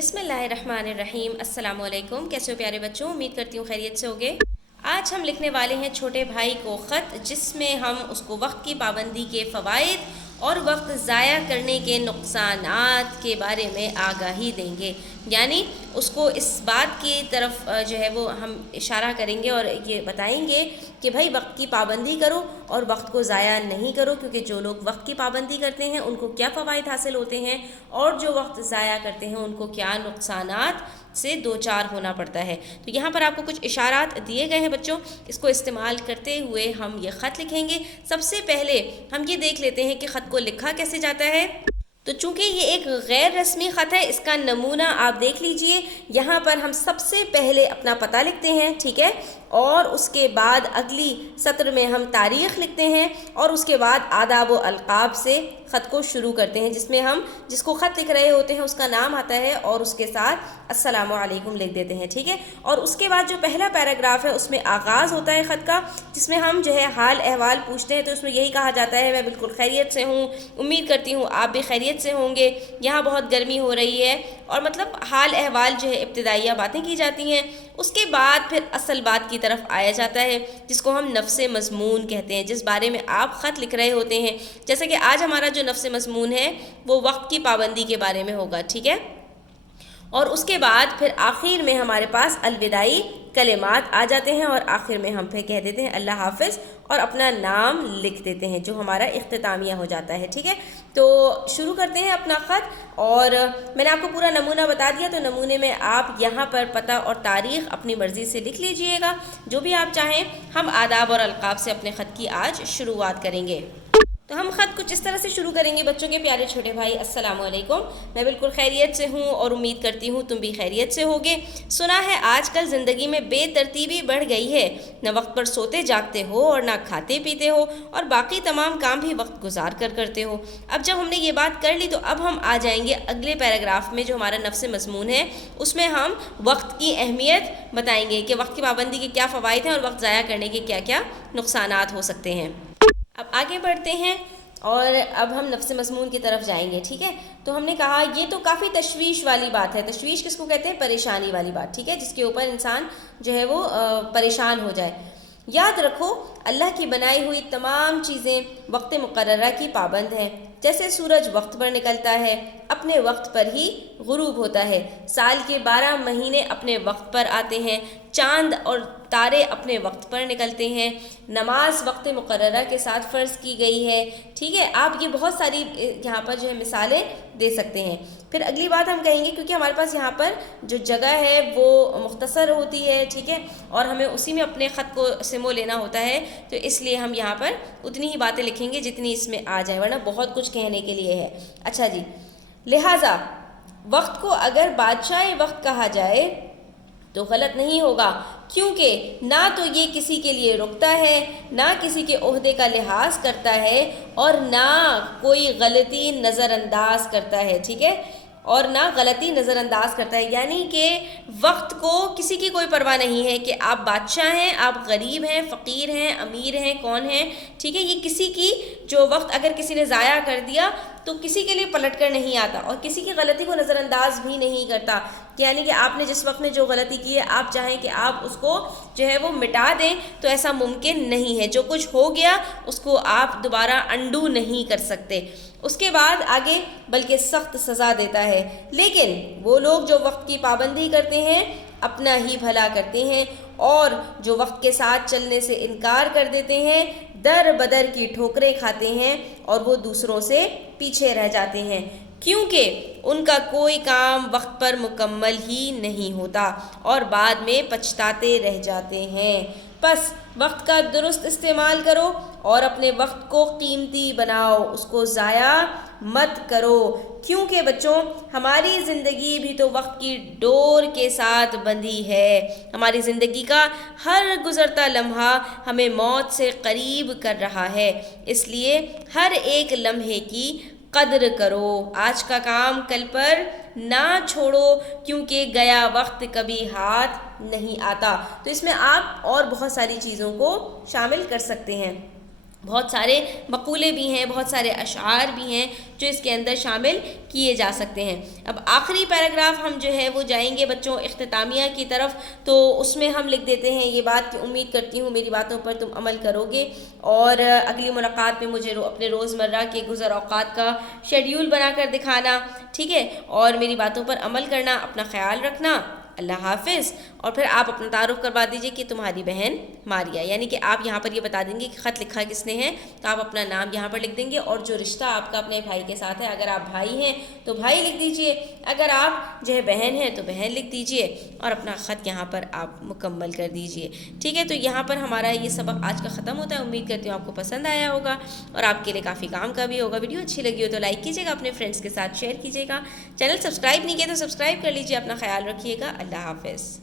بسم اللہ الرحمن الرحیم۔ السلام علیکم، کیسے ہو پیارے بچوں؟ امید کرتی ہوں خیریت سے ہوگے۔ آج ہم لکھنے والے ہیں چھوٹے بھائی کو خط، جس میں ہم اس کو وقت کی پابندی کے فوائد اور وقت ضائع کرنے کے نقصانات کے بارے میں آگاہی دیں گے، یعنی اس کو اس بات کی طرف جو ہے وہ ہم اشارہ کریں گے اور یہ بتائیں گے کہ بھائی وقت کی پابندی کرو اور وقت کو ضائع نہیں کرو، کیونکہ جو لوگ وقت کی پابندی کرتے ہیں ان کو کیا فوائد حاصل ہوتے ہیں اور جو وقت ضائع کرتے ہیں ان کو کیا نقصانات سے دوچار ہونا پڑتا ہے۔ تو یہاں پر آپ کو کچھ اشارات دیے گئے ہیں بچوں، اس کو استعمال کرتے ہوئے ہم یہ خط لکھیں گے۔ سب سے پہلے ہم یہ دیکھ لیتے ہیں کہ خط کو لکھا کیسے جاتا ہے۔ تو چونکہ یہ ایک غیر رسمی خط ہے، اس کا نمونہ آپ دیکھ لیجئے۔ یہاں پر ہم سب سے پہلے اپنا پتہ لکھتے ہیں، ٹھیک ہے، اور اس کے بعد اگلی سطر میں ہم تاریخ لکھتے ہیں اور اس کے بعد آداب و القاب سے خط کو شروع کرتے ہیں، جس میں ہم جس کو خط لکھ رہے ہوتے ہیں اس کا نام آتا ہے اور اس کے ساتھ السلام علیکم لکھ دیتے ہیں، ٹھیک ہے۔ اور اس کے بعد جو پہلا پیراگراف ہے اس میں آغاز ہوتا ہے خط کا، جس میں ہم جو ہے حال احوال پوچھتے ہیں۔ تو اس میں یہی کہا جاتا ہے میں بالکل خیریت سے ہوں، امید کرتی ہوں آپ بھی خیریت سے ہوں گے، یہاں بہت گرمی ہو رہی ہے، اور مطلب حال احوال جو ہے ابتدائیہ باتیں کی جاتی ہیں۔ اس کے بعد پھر اصل بات کی طرف آیا جاتا ہے، جس کو ہم نفس مضمون کہتے ہیں، جس بارے میں آپ خط لکھ رہے ہوتے ہیں۔ جیسے کہ آج ہمارا جو نفس مضمون ہے وہ وقت کی پابندی کے بارے میں ہوگا، ٹھیک ہے۔ اور اس کے بعد پھر آخر میں ہمارے پاس الوداعی کلمات آ جاتے ہیں اور آخر میں ہم پھر کہہ دیتے ہیں اللہ حافظ اور اپنا نام لکھ دیتے ہیں، جو ہمارا اختتامیہ ہو جاتا ہے، ٹھیک ہے۔ تو شروع کرتے ہیں اپنا خط، اور میں نے آپ کو پورا نمونہ بتا دیا، تو نمونے میں آپ یہاں پر پتہ اور تاریخ اپنی مرضی سے لکھ لیجئے گا، جو بھی آپ چاہیں۔ ہم آداب اور القاب سے اپنے خط کی آج شروعات کریں گے۔ تو ہم خط کچھ اس طرح سے شروع کریں گے بچوں کے پیارے چھوٹے بھائی۔ السلام علیکم، میں بالکل خیریت سے ہوں اور امید کرتی ہوں تم بھی خیریت سے ہوگے۔ سنا ہے آج کل زندگی میں بے ترتیبی بڑھ گئی ہے، نہ وقت پر سوتے جاگتے ہو اور نہ کھاتے پیتے ہو، اور باقی تمام کام بھی وقت گزار کر کرتے ہو۔ اب جب ہم نے یہ بات کر لی تو اب ہم آ جائیں گے اگلے پیراگراف میں، جو ہمارا نفس مضمون ہے، اس میں ہم وقت کی اہمیت بتائیں گے کہ وقت کی پابندی کے کیا فوائد ہیں اور وقت ضائع کرنے کے کیا کیا نقصانات ہو سکتے ہیں۔ اب آگے بڑھتے ہیں اور اب ہم نفس مضمون کی طرف جائیں گے، ٹھیک ہے۔ تو ہم نے کہا یہ تو کافی تشویش والی بات ہے۔ تشویش کس کو کہتے ہیں؟ پریشانی والی بات، ٹھیک ہے، جس کے اوپر انسان جو ہے وہ پریشان ہو جائے۔ یاد رکھو اللہ کی بنائی ہوئی تمام چیزیں وقت مقررہ کی پابند ہیں۔ جیسے سورج وقت پر نکلتا ہے، اپنے وقت پر ہی غروب ہوتا ہے، سال کے 12 مہینے اپنے وقت پر آتے ہیں، چاند اور تارے اپنے وقت پر نکلتے ہیں، نماز وقت مقررہ کے ساتھ فرض کی گئی ہے، ٹھیک ہے۔ آپ یہ بہت ساری یہاں پر جو ہے مثالیں دے سکتے ہیں۔ پھر اگلی بات ہم کہیں گے، کیونکہ ہمارے پاس یہاں پر جو جگہ ہے وہ مختصر ہوتی ہے، ٹھیک ہے، اور ہمیں اسی میں اپنے خط کو سمو لینا ہوتا ہے، تو اس لیے ہم یہاں پر اتنی ہی باتیں لکھیں گے جتنی اس میں آ جائے، ورنہ بہت کچھ کہنے کے لیے ہے۔ اچھا جی، لہٰذا وقت کو اگر بادشاہ وقت کہا جائے تو غلط نہیں ہوگا، کیونکہ نہ تو یہ کسی کے لیے رکتا ہے، نہ کسی کے عہدے کا لحاظ کرتا ہے، اور نہ کوئی غلطی نظر انداز کرتا ہے، ٹھیک ہے، اور نہ غلطی نظر انداز کرتا ہے، یعنی کہ وقت کو کسی کی کوئی پرواہ نہیں ہے کہ آپ بادشاہ ہیں، آپ غریب ہیں، فقیر ہیں، امیر ہیں، کون ہیں، ٹھیک ہے۔ یہ کسی کی جو وقت اگر کسی نے ضائع کر دیا تو کسی کے لیے پلٹ کر نہیں آتا، اور کسی کی غلطی کو نظر انداز بھی نہیں کرتا، یعنی کہ آپ نے جس وقت میں جو غلطی کی ہے آپ چاہیں کہ آپ اس کو جو ہے وہ مٹا دیں تو ایسا ممکن نہیں ہے۔ جو کچھ ہو گیا اس کو آپ دوبارہ انڈو نہیں کر سکتے۔ اس کے بعد آگے بلکہ سخت سزا دیتا ہے، لیکن وہ لوگ جو وقت کی پابندی کرتے ہیں اپنا ہی بھلا کرتے ہیں، اور جو وقت کے ساتھ چلنے سے انکار کر دیتے ہیں در بدر کی ٹھوکریں کھاتے ہیں اور وہ دوسروں سے پیچھے رہ جاتے ہیں، کیونکہ ان کا کوئی کام وقت پر مکمل ہی نہیں ہوتا اور بعد میں پچھتاتے رہ جاتے ہیں۔ بس وقت کا درست استعمال کرو اور اپنے وقت کو قیمتی بناؤ، اس کو ضائع مت کرو، کیونکہ بچوں ہماری زندگی بھی تو وقت کی ڈور کے ساتھ بندھی ہے۔ ہماری زندگی کا ہر گزرتا لمحہ ہمیں موت سے قریب کر رہا ہے، اس لیے ہر ایک لمحے کی قدر کرو، آج کا کام کل پر نہ چھوڑو، کیونکہ گیا وقت کبھی ہاتھ نہیں آتا۔ تو اس میں آپ اور بہت ساری چیزوں کو شامل کر سکتے ہیں۔ بہت سارے مقولے بھی ہیں، بہت سارے اشعار بھی ہیں جو اس کے اندر شامل کیے جا سکتے ہیں۔ اب آخری پیراگراف ہم جو ہے وہ جائیں گے بچوں اختتامیہ کی طرف، تو اس میں ہم لکھ دیتے ہیں یہ بات کہ امید کرتی ہوں میری باتوں پر تم عمل کرو گے، اور اگلی ملاقات میں مجھے اپنے روزمرہ کے گزر اوقات کا شیڈیول بنا کر دکھانا، ٹھیک ہے، اور میری باتوں پر عمل کرنا، اپنا خیال رکھنا، اللہ حافظ۔ اور پھر آپ اپنا تعارف کروا دیجئے کہ تمہاری بہن ماریا، یعنی کہ آپ یہاں پر یہ بتا دیں گے کہ خط لکھا کس نے ہے، تو آپ اپنا نام یہاں پر لکھ دیں گے، اور جو رشتہ آپ کا اپنے بھائی کے ساتھ ہے، اگر آپ بھائی ہیں تو بھائی لکھ دیجئے، اگر آپ جو ہے بہن ہیں تو بہن لکھ دیجئے، اور اپنا خط یہاں پر آپ مکمل کر دیجئے، ٹھیک ہے۔ تو یہاں پر ہمارا یہ سبق آج کا ختم ہوتا ہے۔ امید کرتی ہوں آپ کو پسند آیا ہوگا اور آپ کے لیے کافی کام کا بھی ہوگا۔ ویڈیو اچھی لگی ہو تو لائک کیجیے گا، اپنے فرینڈس کے ساتھ شیئر کیجیے گا، چینل سبسکرائب نہیں کیا تو سبسکرائب کر لیجیے۔ اپنا خیال رکھیے گا، اللہ حافظ۔